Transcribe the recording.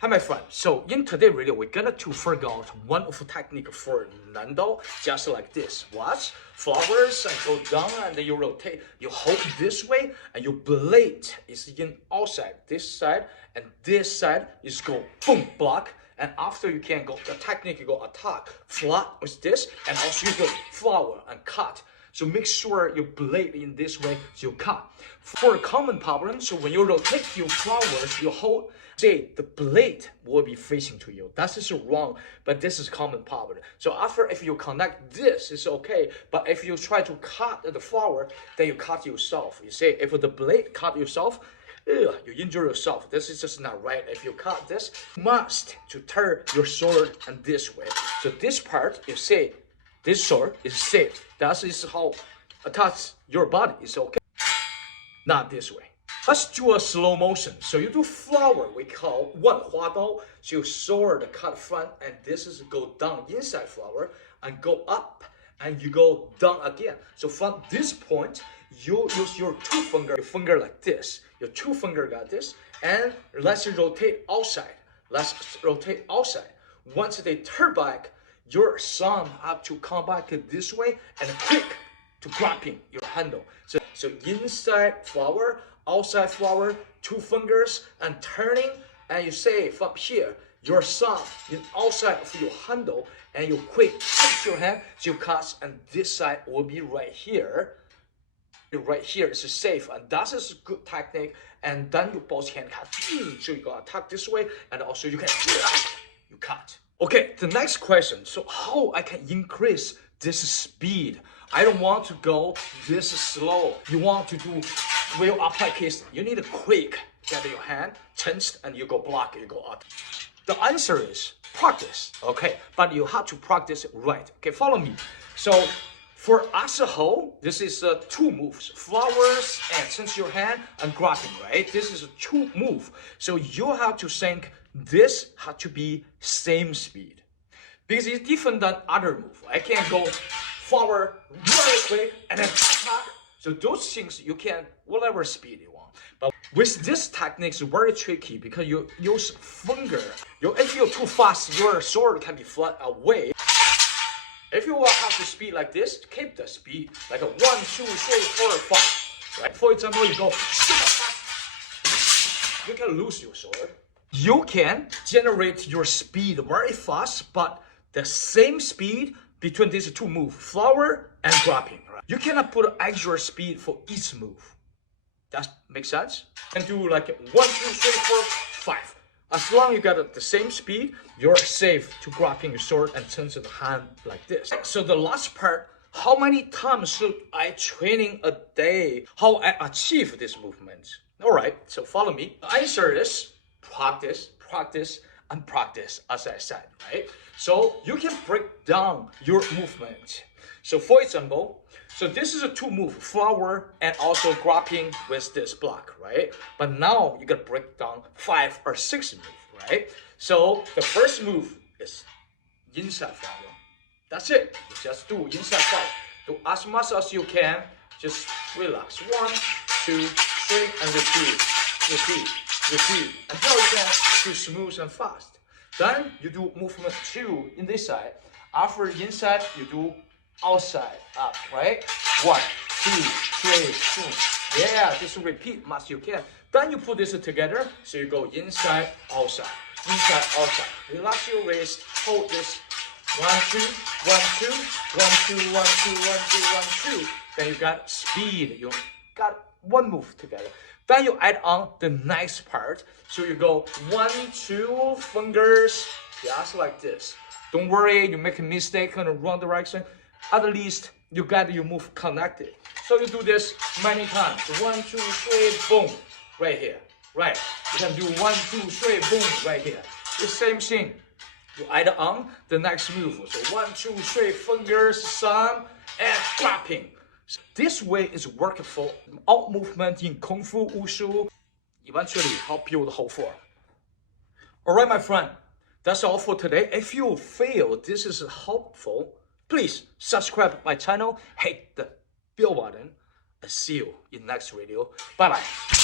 Hi my friend, so in today's video we're gonna figure out one of the technique for Nandao, just like this. Watch, flowers and go down and then you rotate, you hold this way and your blade is in outside, this side and this side is go boom, block, and after you can go, the technique you go attack, flat with this and also you go flower and cut. So make sure your blade in this way, so you cut. For a common problem, so when you rotate your flowers, you hold, say the blade will be facing to you. That is wrong, but this is common problem. So after, if you connect this, it's okay. But if you try to cut the flower, then you cut yourself. You say, if the blade cut yourself, you injure yourself. This is just not right. If you cut this, you must to turn your sword and this way. So this part, you say, this sword is safe. That is how attach your body is okay. Not this way. Let's do a slow motion. So you do flower, we call 万花刀. So you sword cut front and this is go down inside flower and go up and you go down again. So from this point, you use your your finger like this. Your two finger got this and let's rotate outside. Let's rotate outside. Once they turn back, your thumb have to come back this way and quick to grabbing your handle. So inside flower, outside flower, two fingers and turning, and you say from here, your thumb is outside of your handle and you quick touch your hand, so you cut and this side will be right here. Right here is safe and that is a good technique, and then you both hand cut. So you go attack this way and also you can you cut. Okay, the next question. So how I can increase this speed? I don't want to go this slow. You want to do real apply case. You need a quick get your hand tensed and you go block, you go out. The answer is practice. Okay, but you have to practice it right. Okay, follow me. So for as a whole, this is two moves: flowers and tense your hand and grabbing. Right? This is a two move. So you have to think. This has to be same speed because it's different than other move. I can go forward very quick and then attack. So those things you can whatever speed you want. But with this technique, it's very tricky because you use finger. If you're too fast, your sword can be flat away. If you have to speed like this, keep the speed like a 1, 2, 3, 4, 5. Right? For example, you go, you can lose your sword. You can generate your speed very fast, but the same speed between these two moves, flower and grabbing. Right? You cannot put extra speed for each move. That makes sense? And do like 1, 2, 3, 4, 5. As long as you got the same speed, you're safe to grabbing your sword and turn the hand like this. So the last part, how many times should I training a day? How I achieve this movement? All right, so follow me. The answer is practice, practice, and practice, as I said, right? So you can break down your movement. So for example, so this is a two move, flower and also grabbing with this block, right? But now you gotta break down 5 or 6 move, right? So the first move is inside flower. That's it. You just do inside flower. Do as much as you can. Just relax. 1, 2, 3, and repeat, repeat. Repeat until you can do smooth and fast. Then you do movement 2 in this side. After inside, you do outside up, right? 1, 2, 3, 2. Yeah, just repeat much you can. Then you put this together, so you go inside, outside, Relax your wrist, hold this. 1, 2, 1, 2, 1, 2, 1, 2, 1, 2, 1, 2. Then you got speed. You got one move together. Then you add on the next part. So you go 1, 2 fingers, just like this. Don't worry, you make a mistake in the wrong direction. At least you got your move connected. So you do this many times. 1, 2, 3, boom, right here. Right. You can do 1, 2, 3, boom, right here. The same thing. You add on the next move. So 1, 2, 3 fingers, thumb, and clapping. This way is working for all movement in Kung Fu, Wushu, eventually help you the whole form. Alright, my friend, that's all for today. If you feel this is helpful, please subscribe my channel, hit the bell button, and see you in next video. Bye bye.